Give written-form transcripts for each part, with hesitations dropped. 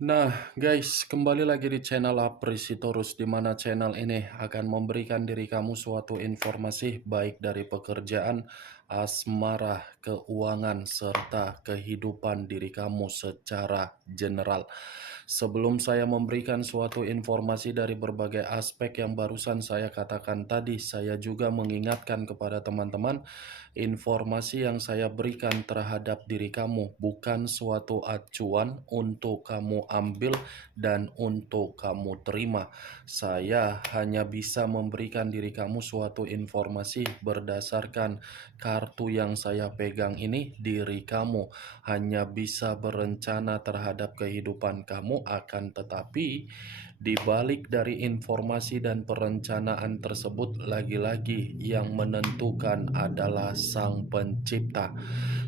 Nah, guys, kembali lagi di channel Aprisitorus, di mana channel ini akan memberikan diri kamu suatu informasi baik dari pekerjaan, asmara, keuangan, serta kehidupan diri kamu secara general. Sebelum saya memberikan suatu informasi dari berbagai aspek yang barusan saya katakan tadi, saya juga mengingatkan kepada teman-teman, informasi yang saya berikan terhadap diri kamu bukan suatu acuan untuk kamu ambil dan untuk kamu terima. Saya hanya bisa memberikan diri kamu suatu informasi berdasarkan kartu yang saya pegang ini. Diri kamu hanya bisa berencana terhadap kehidupan kamu, akan tetapi di balik dari informasi dan perencanaan tersebut, lagi-lagi yang menentukan adalah Sang Pencipta.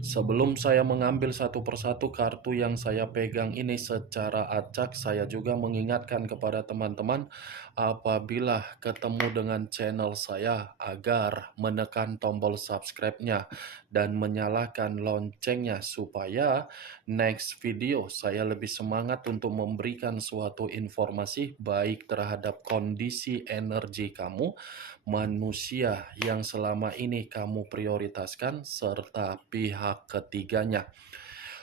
Sebelum saya mengambil satu persatu kartu yang saya pegang ini secara acak, saya juga mengingatkan kepada teman-teman apabila ketemu dengan channel saya agar menekan tombol subscribe-nya dan menyalakan loncengnya supaya next video saya lebih semangat untuk memberikan suatu informasi baik terhadap kondisi energi kamu, manusia yang selama ini kamu prioritaskan, serta pihak ketiganya.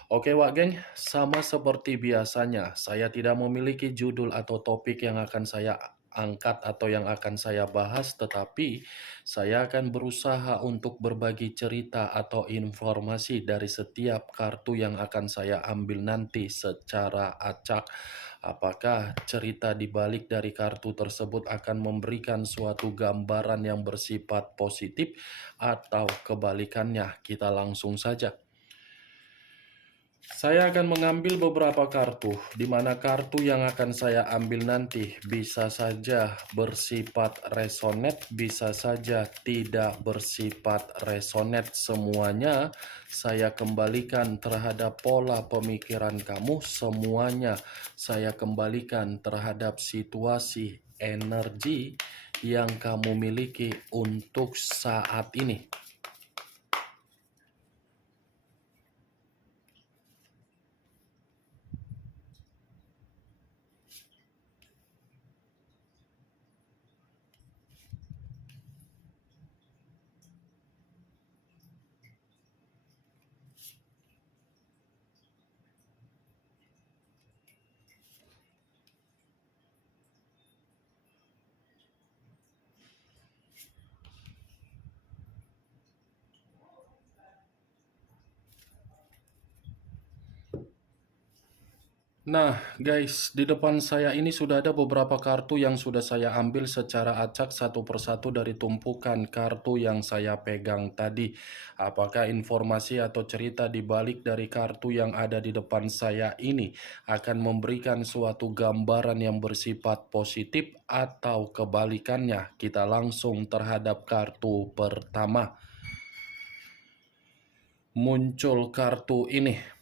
Oke Wak Geng, sama seperti biasanya, saya tidak memiliki judul atau topik yang akan saya angkat atau yang akan saya bahas, tetapi saya akan berusaha untuk berbagi cerita atau informasi dari setiap kartu yang akan saya ambil nanti secara acak. Apakah cerita di balik dari kartu tersebut akan memberikan suatu gambaran yang bersifat positif atau kebalikannya? Kita langsung saja. Saya akan mengambil beberapa kartu, di mana kartu yang akan saya ambil nanti bisa saja bersifat resonate, bisa saja tidak bersifat resonate. Semuanya saya kembalikan terhadap pola pemikiran kamu, semuanya saya kembalikan terhadap situasi energi yang kamu miliki untuk saat ini. Nah, guys, di depan saya ini sudah ada beberapa kartu yang sudah saya ambil secara acak satu persatu dari tumpukan kartu yang saya pegang tadi. Apakah informasi atau cerita di balik dari kartu yang ada di depan saya ini akan memberikan suatu gambaran yang bersifat positif atau kebalikannya? Kita langsung terhadap kartu pertama. Muncul kartu ini.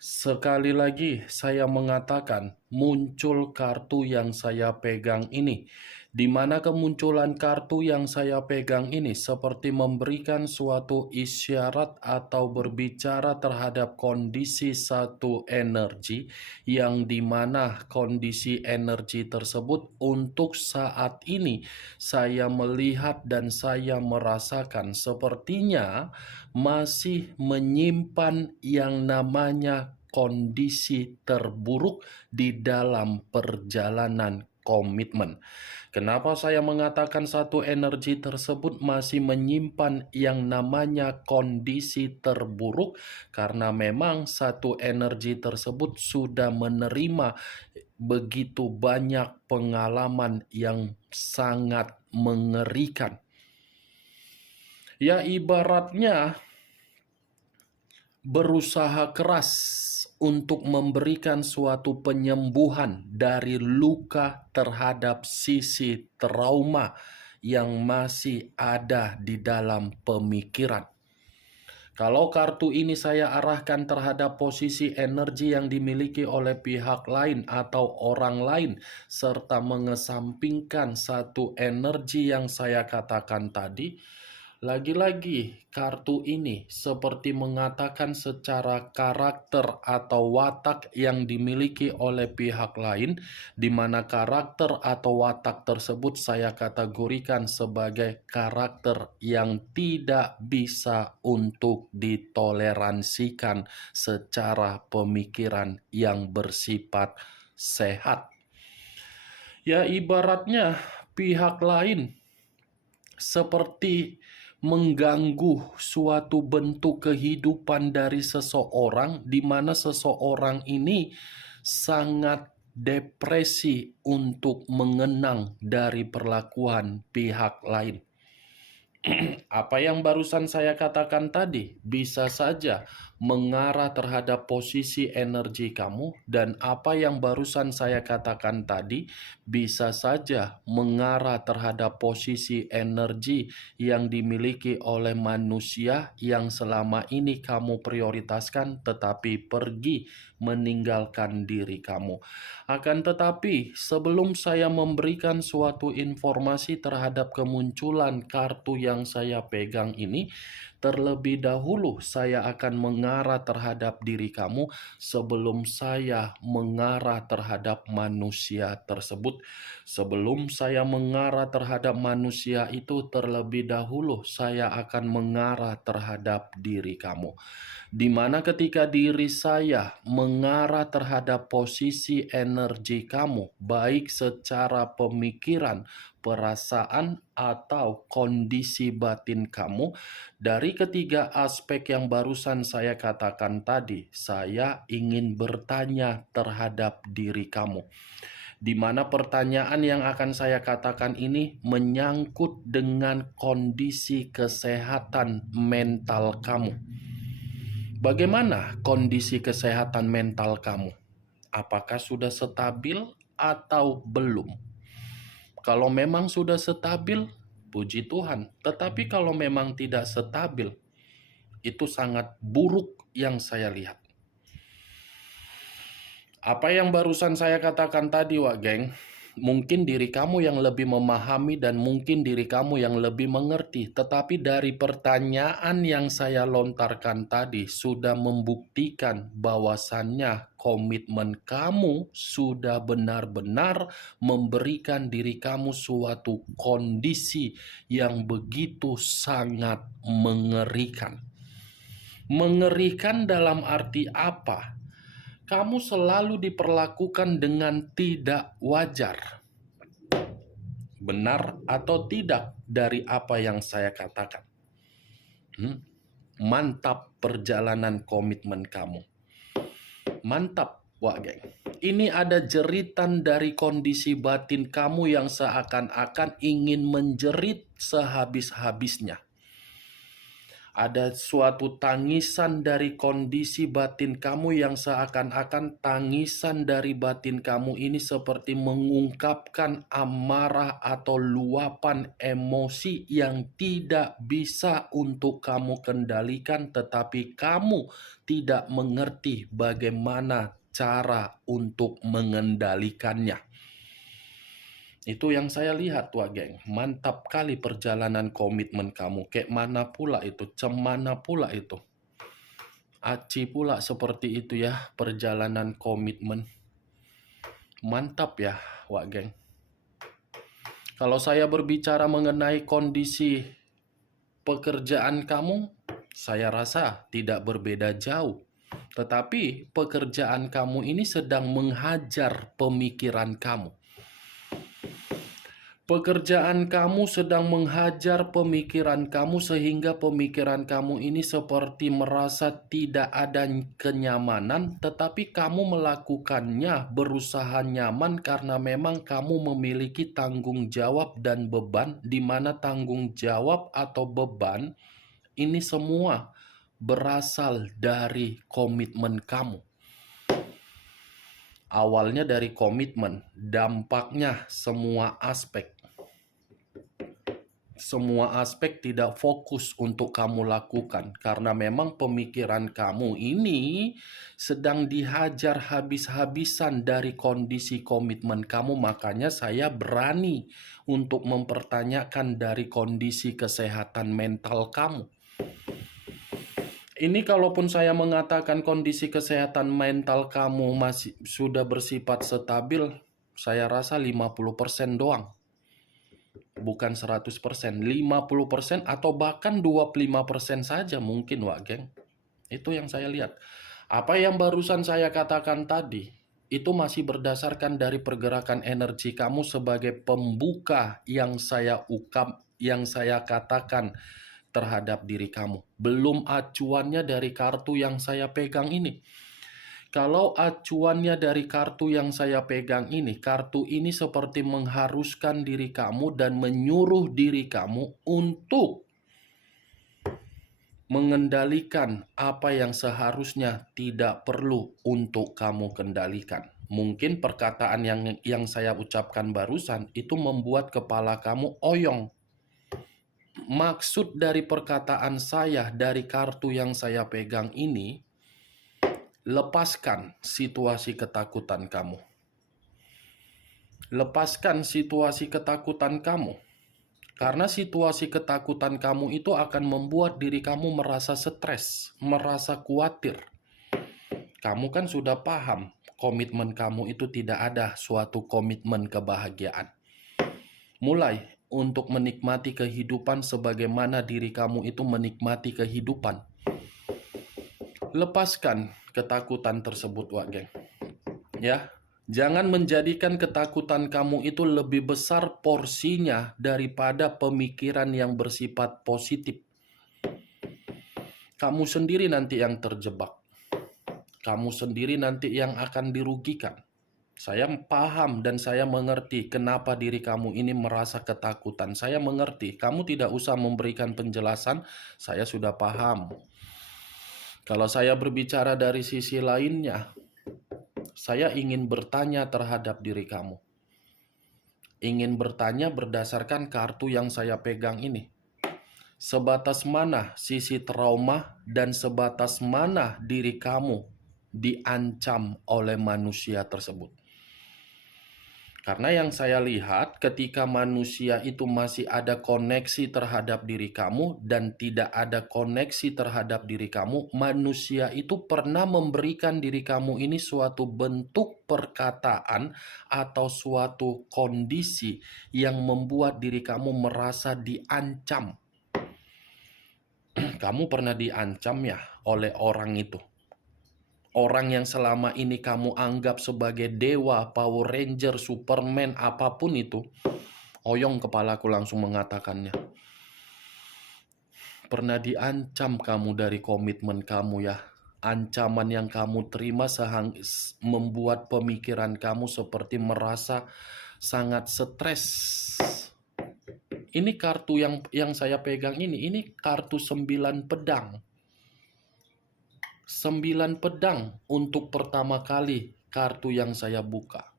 Sekali lagi saya mengatakan muncul kartu yang saya pegang ini, di mana kemunculan kartu yang saya pegang ini seperti memberikan suatu isyarat atau berbicara terhadap kondisi satu energi, yang dimana kondisi energi tersebut untuk saat ini saya melihat dan saya merasakan sepertinya masih menyimpan yang namanya kondisi terburuk di dalam perjalanan komitmen. Kenapa saya mengatakan satu energi tersebut masih menyimpan yang namanya kondisi terburuk? Karena memang satu energi tersebut sudah menerima begitu banyak pengalaman yang sangat mengerikan. Ya, ibaratnya berusaha keras untuk memberikan suatu penyembuhan dari luka terhadap sisi trauma yang masih ada di dalam pemikiran. Kalau kartu ini saya arahkan terhadap posisi energi yang dimiliki oleh pihak lain atau orang lain, serta mengesampingkan satu energi yang saya katakan tadi, Lagi-lagi, kartu ini seperti mengatakan secara karakter atau watak yang dimiliki oleh pihak lain, di mana karakter atau watak tersebut saya kategorikan sebagai karakter yang tidak bisa untuk ditoleransikan secara pemikiran yang bersifat sehat. Ya, ibaratnya pihak lain seperti mengganggu suatu bentuk kehidupan dari seseorang, di mana seseorang ini sangat depresi untuk mengenang dari perlakuan pihak lain. Apa yang barusan saya katakan tadi bisa saja mengarah terhadap posisi energi kamu, dan apa yang barusan saya katakan tadi bisa saja mengarah terhadap posisi energi yang dimiliki oleh manusia yang selama ini kamu prioritaskan tetapi pergi meninggalkan diri kamu. Akan tetapi, sebelum saya memberikan suatu informasi terhadap kemunculan kartu yang saya pegang ini, terlebih dahulu saya akan mengarah terhadap diri kamu sebelum saya mengarah terhadap manusia tersebut. Sebelum saya mengarah terhadap manusia itu, terlebih dahulu saya akan mengarah terhadap diri kamu. Di mana ketika diri saya mengarah terhadap posisi energi kamu, baik secara pemikiran, perasaan, atau kondisi batin kamu, dari ketiga aspek yang barusan saya katakan tadi, saya ingin bertanya terhadap diri kamu. Di mana pertanyaan yang akan saya katakan ini menyangkut dengan kondisi kesehatan mental kamu. Bagaimana kondisi kesehatan mental kamu? Apakah sudah stabil atau belum? Kalau memang sudah stabil, puji Tuhan. Tetapi kalau memang tidak stabil, itu sangat buruk yang saya lihat. Apa yang barusan saya katakan tadi, Wak Geng, mungkin diri kamu yang lebih memahami dan mungkin diri kamu yang lebih mengerti. Tetapi dari pertanyaan yang saya lontarkan tadi sudah membuktikan bahwasannya komitmen kamu sudah benar-benar memberikan diri kamu suatu kondisi yang begitu sangat mengerikan. Mengerikan dalam arti apa? Kamu selalu diperlakukan dengan tidak wajar. Benar atau tidak dari apa yang saya katakan? Mantap perjalanan komitmen kamu. Mantap, Wak Geng. Ini ada jeritan dari kondisi batin kamu yang seakan-akan ingin menjerit sehabis-habisnya. Ada suatu tangisan dari kondisi batin kamu yang seakan-akan tangisan dari batin kamu ini seperti mengungkapkan amarah atau luapan emosi yang tidak bisa untuk kamu kendalikan, tetapi kamu tidak mengerti bagaimana cara untuk mengendalikannya. Itu yang saya lihat, Wak Geng. Mantap kali perjalanan komitmen kamu. Kayak mana pula itu, cemana pula itu. Aci pula seperti itu ya, perjalanan komitmen. Mantap ya, Wak Geng. Kalau saya berbicara mengenai kondisi pekerjaan kamu, saya rasa tidak berbeda jauh. Tetapi pekerjaan kamu ini sedang menghajar pemikiran kamu. Pekerjaan kamu sedang menghajar pemikiran kamu sehingga pemikiran kamu ini seperti merasa tidak ada kenyamanan, tetapi kamu melakukannya berusaha nyaman karena memang kamu memiliki tanggung jawab dan beban, di mana tanggung jawab atau beban ini semua berasal dari komitmen kamu. Awalnya dari komitmen, dampaknya semua aspek. semua aspek tidak fokus untuk kamu lakukan karena memang pemikiran kamu ini sedang dihajar habis-habisan dari kondisi komitmen kamu. Makanya saya berani untuk mempertanyakan dari kondisi kesehatan mental kamu. Ini kalaupun saya mengatakan kondisi kesehatan mental kamu masih sudah bersifat stabil, saya rasa 50% doang. Bukan 100%, 50% atau bahkan 25% saja mungkin, Wak Geng. Itu yang saya lihat. Apa yang barusan saya katakan tadi, itu masih berdasarkan dari pergerakan energi kamu sebagai pembuka yang saya katakan terhadap diri kamu. Belum acuannya dari kartu yang saya pegang ini. Kalau acuannya dari kartu yang saya pegang ini, kartu ini seperti mengharuskan diri kamu dan menyuruh diri kamu untuk mengendalikan apa yang seharusnya tidak perlu untuk kamu kendalikan. Mungkin perkataan yang saya ucapkan barusan itu membuat kepala kamu oyong. Maksud dari perkataan saya dari kartu yang saya pegang ini, lepaskan situasi ketakutan kamu. Lepaskan situasi ketakutan kamu. Karena situasi ketakutan kamu itu akan membuat diri kamu merasa stres, merasa khawatir. Kamu kan sudah paham, komitmen kamu itu tidak ada suatu komitmen kebahagiaan. Mulai untuk menikmati kehidupan sebagaimana diri kamu itu menikmati kehidupan. Lepaskan ketakutan tersebut, Wak Geng. Ya, jangan menjadikan ketakutan kamu itu lebih besar porsinya daripada pemikiran yang bersifat positif. Kamu sendiri nanti yang terjebak. Kamu sendiri nanti yang akan dirugikan. Saya paham dan saya mengerti kenapa diri kamu ini merasa ketakutan. Saya mengerti, kamu tidak usah memberikan penjelasan, saya sudah paham. Kalau saya berbicara dari sisi lainnya, saya ingin bertanya terhadap diri kamu. Ingin bertanya berdasarkan kartu yang saya pegang ini. Sebatas mana sisi trauma dan sebatas mana diri kamu diancam oleh manusia tersebut? Karena yang saya lihat ketika manusia itu masih ada koneksi terhadap diri kamu dan tidak ada koneksi terhadap diri kamu, manusia itu pernah memberikan diri kamu ini suatu bentuk perkataan atau suatu kondisi yang membuat diri kamu merasa diancam. Kamu pernah diancam ya oleh orang itu. Orang yang selama ini kamu anggap sebagai dewa, Power Ranger, Superman, apapun itu. Oyong kepalaku langsung mengatakannya. Pernah diancam kamu dari komitmen kamu ya. Ancaman yang kamu terima membuat pemikiran kamu seperti merasa sangat stres. Ini kartu yang saya pegang ini kartu 9 pedang. 9 pedang untuk pertama kali kartu yang saya buka.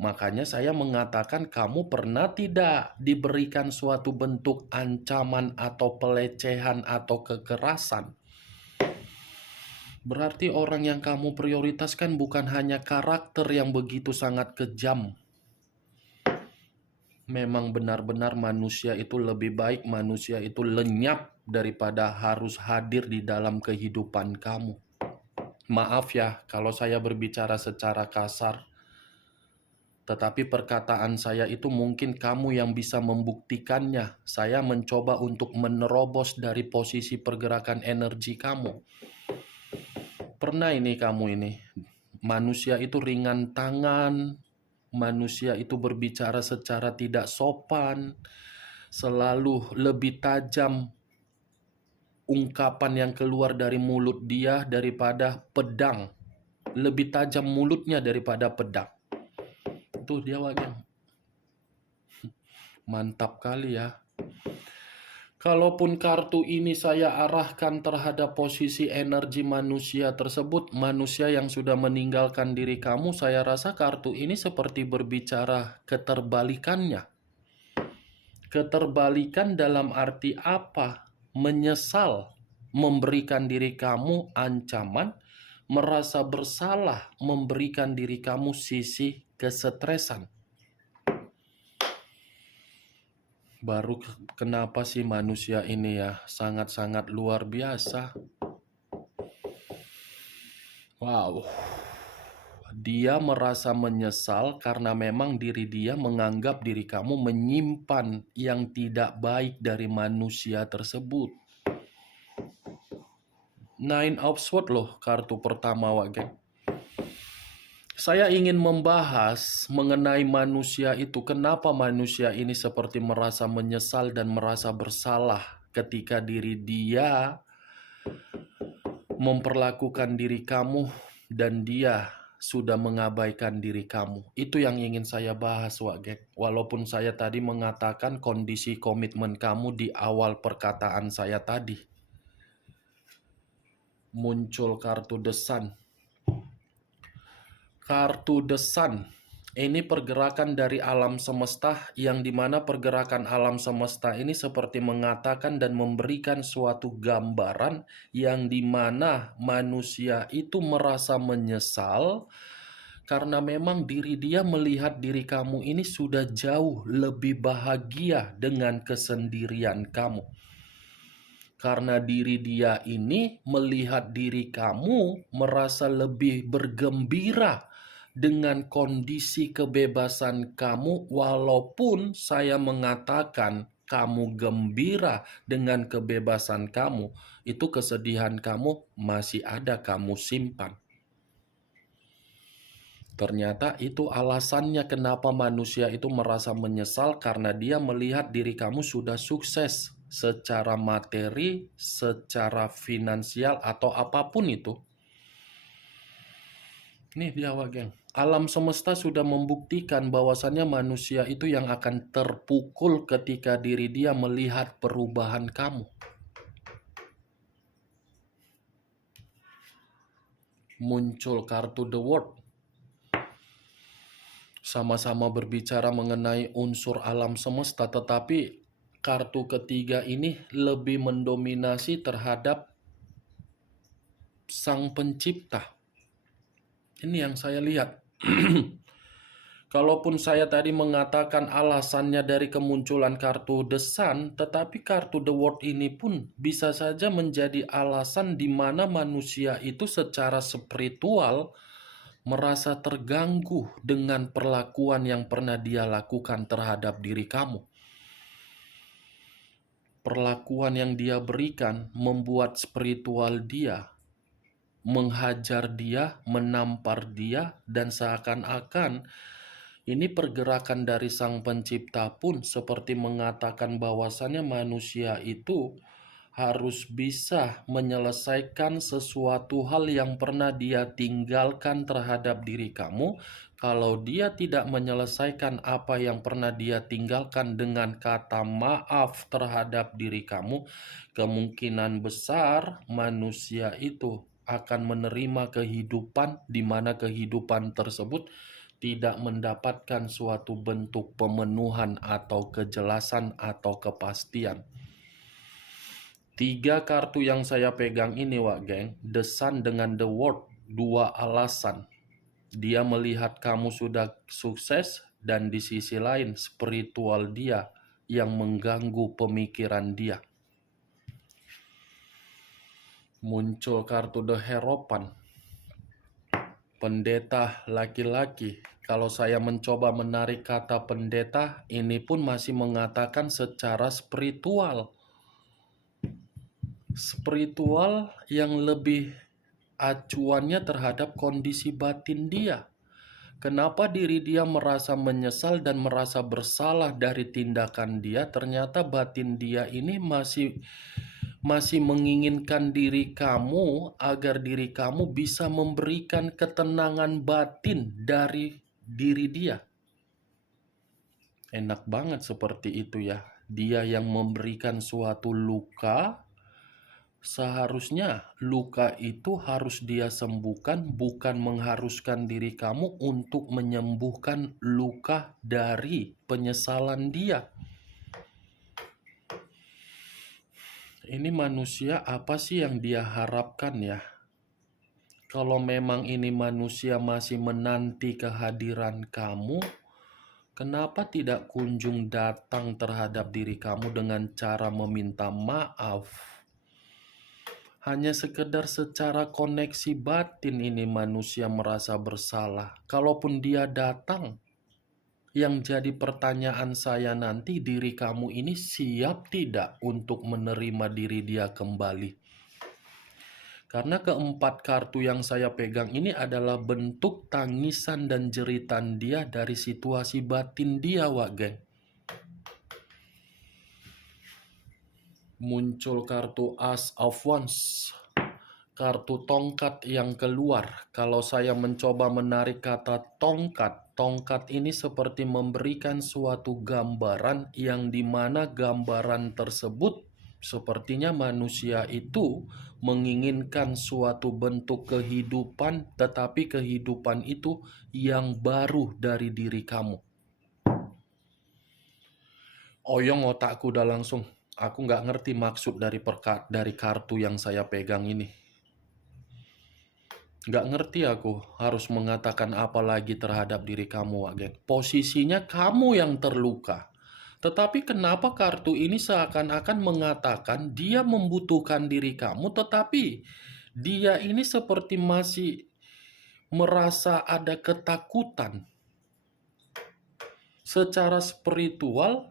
Makanya saya mengatakan kamu pernah tidak diberikan suatu bentuk ancaman atau pelecehan atau kekerasan. Berarti orang yang kamu prioritaskan bukan hanya karakter yang begitu sangat kejam. Memang benar-benar manusia itu lebih baik, manusia itu lenyap daripada harus hadir di dalam kehidupan kamu. Maaf ya kalau saya berbicara secara kasar, tetapi perkataan saya itu mungkin kamu yang bisa membuktikannya. Saya mencoba untuk menerobos dari posisi pergerakan energi kamu. Pernah ini kamu ini, manusia itu ringan tangan, manusia itu berbicara secara tidak sopan, selalu lebih tajam ungkapan yang keluar dari mulut dia daripada pedang. Lebih tajam mulutnya daripada pedang. Itu dia wajah. Mantap kali ya. Kalaupun kartu ini saya arahkan terhadap posisi energi manusia tersebut, manusia yang sudah meninggalkan diri kamu, saya rasa kartu ini seperti berbicara keterbalikannya. Keterbalikan dalam arti apa? Menyesal memberikan diri kamu ancaman, merasa bersalah memberikan diri kamu sisi kesetresan. Baru kenapa sih manusia ini ya sangat-sangat luar biasa. Wow. Dia merasa menyesal karena memang diri dia menganggap diri kamu menyimpan yang tidak baik dari manusia tersebut. Nine of Swords loh kartu pertama, Wak geng. Saya ingin membahas mengenai manusia itu. Kenapa manusia ini seperti merasa menyesal dan merasa bersalah ketika diri dia memperlakukan diri kamu dan dia sudah mengabaikan diri kamu. Itu yang ingin saya bahas, Wak geng. Walaupun saya tadi mengatakan kondisi komitmen kamu di awal perkataan saya tadi. Muncul kartu The Sun. Kartu The Sun. Ini pergerakan dari alam semesta yang dimana pergerakan alam semesta ini seperti mengatakan dan memberikan suatu gambaran yang dimana manusia itu merasa menyesal karena memang diri dia melihat diri kamu ini sudah jauh lebih bahagia dengan kesendirian kamu. Karena diri dia ini melihat diri kamu merasa lebih bergembira dengan kondisi kebebasan kamu, walaupun saya mengatakan kamu gembira dengan kebebasan kamu, itu kesedihan kamu masih ada kamu simpan. Ternyata itu alasannya kenapa manusia itu merasa menyesal karena dia melihat diri kamu sudah sukses secara materi, secara finansial, atau apapun itu. Nih dia, Wak geng. Alam semesta sudah membuktikan bahwasannya manusia itu yang akan terpukul ketika diri dia melihat perubahan kamu. Muncul kartu The World. Sama-sama berbicara mengenai unsur alam semesta, tetapi kartu ketiga ini lebih mendominasi terhadap Sang Pencipta. Ini yang saya lihat. Kalaupun saya tadi mengatakan alasannya dari kemunculan kartu The Sun, tetapi kartu The World ini pun bisa saja menjadi alasan di mana manusia itu secara spiritual merasa terganggu dengan perlakuan yang pernah dia lakukan terhadap diri kamu. Perlakuan yang dia berikan membuat spiritual dia menghajar dia, menampar dia, dan seakan-akan ini pergerakan dari Sang Pencipta pun seperti mengatakan bahwasannya manusia itu harus bisa menyelesaikan sesuatu hal yang pernah dia tinggalkan terhadap diri kamu. Kalau dia tidak menyelesaikan apa yang pernah dia tinggalkan dengan kata maaf terhadap diri kamu, kemungkinan besar manusia itu akan menerima kehidupan di mana kehidupan tersebut tidak mendapatkan suatu bentuk pemenuhan atau kejelasan atau kepastian. 3 kartu yang saya pegang ini, Wak geng, The Sun dengan The World, 2 alasan. Dia melihat kamu sudah sukses dan di sisi lain spiritual dia yang mengganggu pemikiran dia. Muncul kartu The Hierophant. Pendeta laki-laki. Kalau saya mencoba menarik kata pendeta, ini pun masih mengatakan secara spiritual. Spiritual yang lebih acuannya terhadap kondisi batin dia. Kenapa diri dia merasa menyesal dan merasa bersalah dari tindakan dia? Ternyata batin dia ini masih menginginkan diri kamu agar diri kamu bisa memberikan ketenangan batin dari diri dia. Enak banget seperti itu ya. Dia yang memberikan suatu luka, seharusnya luka itu harus dia sembuhkan, bukan mengharuskan diri kamu untuk menyembuhkan luka dari penyesalan dia. Ini manusia apa sih yang dia harapkan ya? Kalau memang ini manusia masih menanti kehadiran kamu, kenapa tidak kunjung datang terhadap diri kamu dengan cara meminta maaf? Hanya sekedar secara koneksi batin ini manusia merasa bersalah. Kalaupun dia datang, yang jadi pertanyaan saya nanti, diri kamu ini siap tidak untuk menerima diri dia kembali? Karena keempat kartu yang saya pegang ini adalah bentuk tangisan dan jeritan dia dari situasi batin dia, Wak Geng. Muncul kartu Ace of Wands, kartu tongkat yang keluar. Kalau saya mencoba menarik kata tongkat, tongkat ini seperti memberikan suatu gambaran yang dimana gambaran tersebut sepertinya manusia itu menginginkan suatu bentuk kehidupan, tetapi kehidupan itu yang baru dari diri kamu. Oyong otakku udah langsung. Aku nggak ngerti maksud dari kartu yang saya pegang ini. Nggak ngerti aku harus mengatakan apa lagi terhadap diri kamu, Wagen. Posisinya kamu yang terluka. Tetapi kenapa kartu ini seakan-akan mengatakan dia membutuhkan diri kamu, tetapi dia ini seperti masih merasa ada ketakutan. Secara spiritual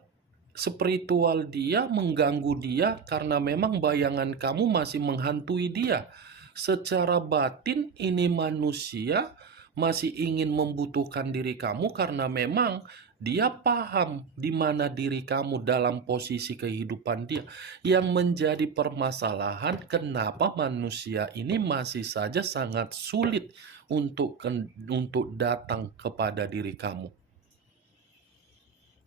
dia mengganggu dia karena memang bayangan kamu masih menghantui dia. Secara batin ini manusia masih ingin membutuhkan diri kamu karena memang dia paham di mana diri kamu dalam posisi kehidupan dia. Yang menjadi permasalahan kenapa manusia ini masih saja sangat sulit untuk datang kepada diri kamu.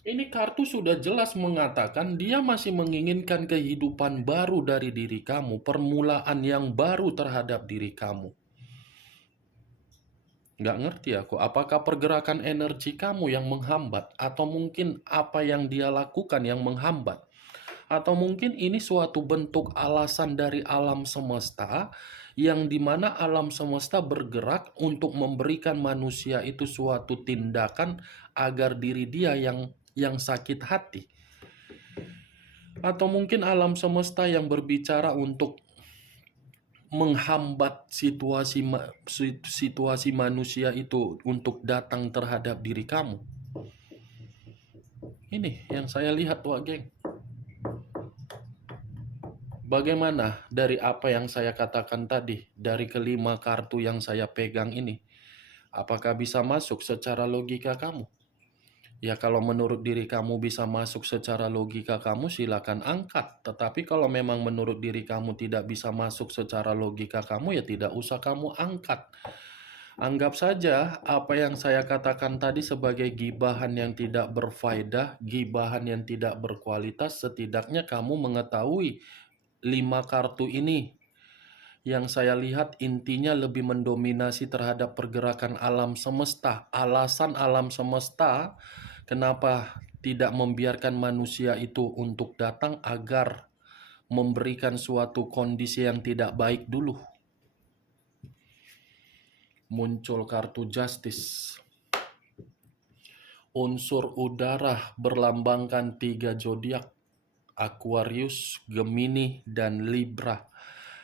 Ini kartu sudah jelas mengatakan dia masih menginginkan kehidupan baru dari diri kamu, permulaan yang baru terhadap diri kamu. Nggak ngerti aku, apakah pergerakan energi kamu yang menghambat? Atau mungkin apa yang dia lakukan yang menghambat? Atau mungkin ini suatu bentuk alasan dari alam semesta, yang dimana alam semesta bergerak untuk memberikan manusia itu suatu tindakan agar diri dia yang sakit hati. Atau mungkin alam semesta yang berbicara untuk menghambat situasi manusia itu untuk datang terhadap diri kamu. Ini yang saya lihat, Wak Geng. Bagaimana dari apa yang saya katakan tadi, dari kelima kartu yang saya pegang ini? Apakah bisa masuk secara logika kamu? Ya kalau menurut diri kamu bisa masuk secara logika kamu, silakan angkat. Tetapi kalau memang menurut diri kamu tidak bisa masuk secara logika kamu, ya tidak usah kamu angkat. Anggap saja apa yang saya katakan tadi sebagai gibahan yang tidak berfaedah, gibahan yang tidak berkualitas. Setidaknya kamu mengetahui 5 kartu ini yang saya lihat intinya lebih mendominasi terhadap pergerakan alam semesta. Alasan alam semesta kenapa tidak membiarkan manusia itu untuk datang agar memberikan suatu kondisi yang tidak baik dulu. Muncul kartu Justice. Unsur udara berlambangkan 3 zodiak, Aquarius, Gemini, dan Libra.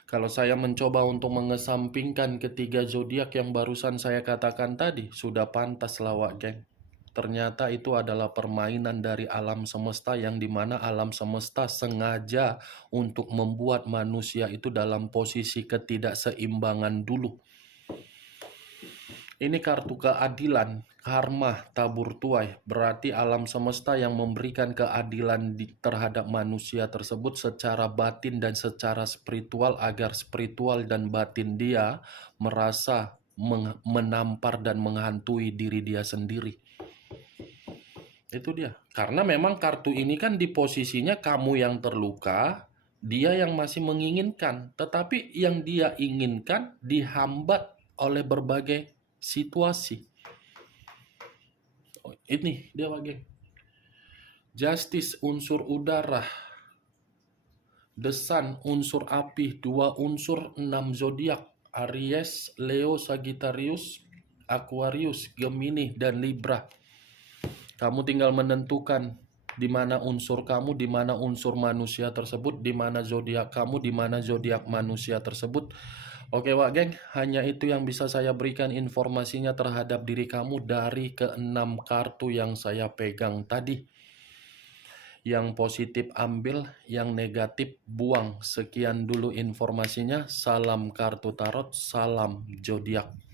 Kalau saya mencoba untuk mengesampingkan ketiga zodiak yang barusan saya katakan tadi, sudah pantas lawak geng. Ternyata itu adalah permainan dari alam semesta yang dimana alam semesta sengaja untuk membuat manusia itu dalam posisi ketidakseimbangan dulu. Ini kartu keadilan, karma, tabur tuai. Berarti alam semesta yang memberikan keadilan terhadap manusia tersebut secara batin dan secara spiritual agar spiritual dan batin dia merasa menampar dan menghantui diri dia sendiri. Itu dia. Karena memang kartu ini kan di posisinya kamu yang terluka, dia yang masih menginginkan. Tetapi yang dia inginkan dihambat oleh berbagai situasi. Oh, ini dia bagian Justice, unsur udara. The Sun, unsur api, 2 unsur, 6 zodiak, Aries, Leo, Sagittarius, Aquarius, Gemini, dan Libra. Kamu tinggal menentukan di mana unsur kamu, di mana unsur manusia tersebut, di mana zodiak kamu, di mana zodiak manusia tersebut. Oke Wak Geng, hanya itu yang bisa saya berikan informasinya terhadap diri kamu dari ke-6 kartu yang saya pegang tadi. Yang positif ambil, yang negatif buang. Sekian dulu informasinya. Salam kartu tarot, salam zodiak.